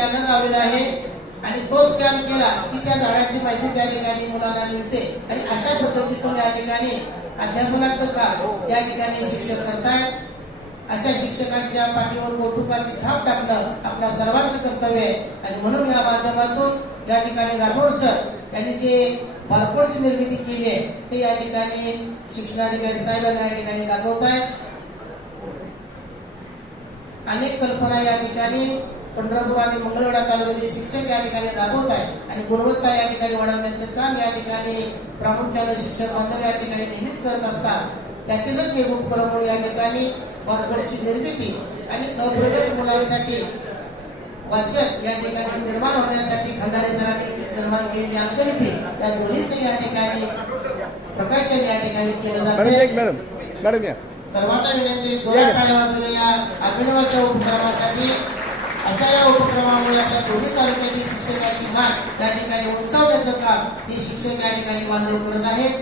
Scanner लावलेला आहे आणि तो स्कॅन केला की त्या झाडाची माहिती त्या ठिकाणी मुलांना मिळते. आणि अशा पद्धतीतून या ठिकाणी अध्यापनाचं काम या ठिकाणी शिक्षक करतायत. अशा शिक्षकांच्या पाठीवर कौतुकाची थाप टाकणं आपल्या सर्वांचं कर्तव्य आहे. आणि म्हणून या माध्यमातून या ठिकाणी राठोड सर यांनी जे बारकोडची निर्मिती केली आहे ते या ठिकाणी शिक्षणाधिकारी साहेबांना या ठिकाणी दाखवत आहे अनेक कल्पना या ठिकाणी पंढरपूर आणि मंगळवेढा तालुक्यातील शिक्षक या ठिकाणी राबवत आहेत आणि गुणवत्ता या ठिकाणी वाढवण्याचं काम या ठिकाणी प्रामुख्यानं शिक्षक बांधव या ठिकाणी नेहमीच करत असतात. त्यातीलच एक उपक्रम या ठिकाणी बारकोडची निर्मिती आणि अप्रगत मुलांसाठी वाचक या ठिकाणी निर्माण होण्यासाठी खंडारे सरांनी निर्माण केलेली अंकलिपी त्या दोन्हीच या ठिकाणी प्रकाशन या ठिकाणी केलं जाते सर्वांना विनंती या अभिनव अशा उपक्रमासाठी अशा या उपक्रमामुळे आपल्या दोन्ही तालुक्यातील शिक्षकाची मान या ठिकाणी उंचावण्याचं काम ही शिक्षक या ठिकाणी बांधव करत आहेत.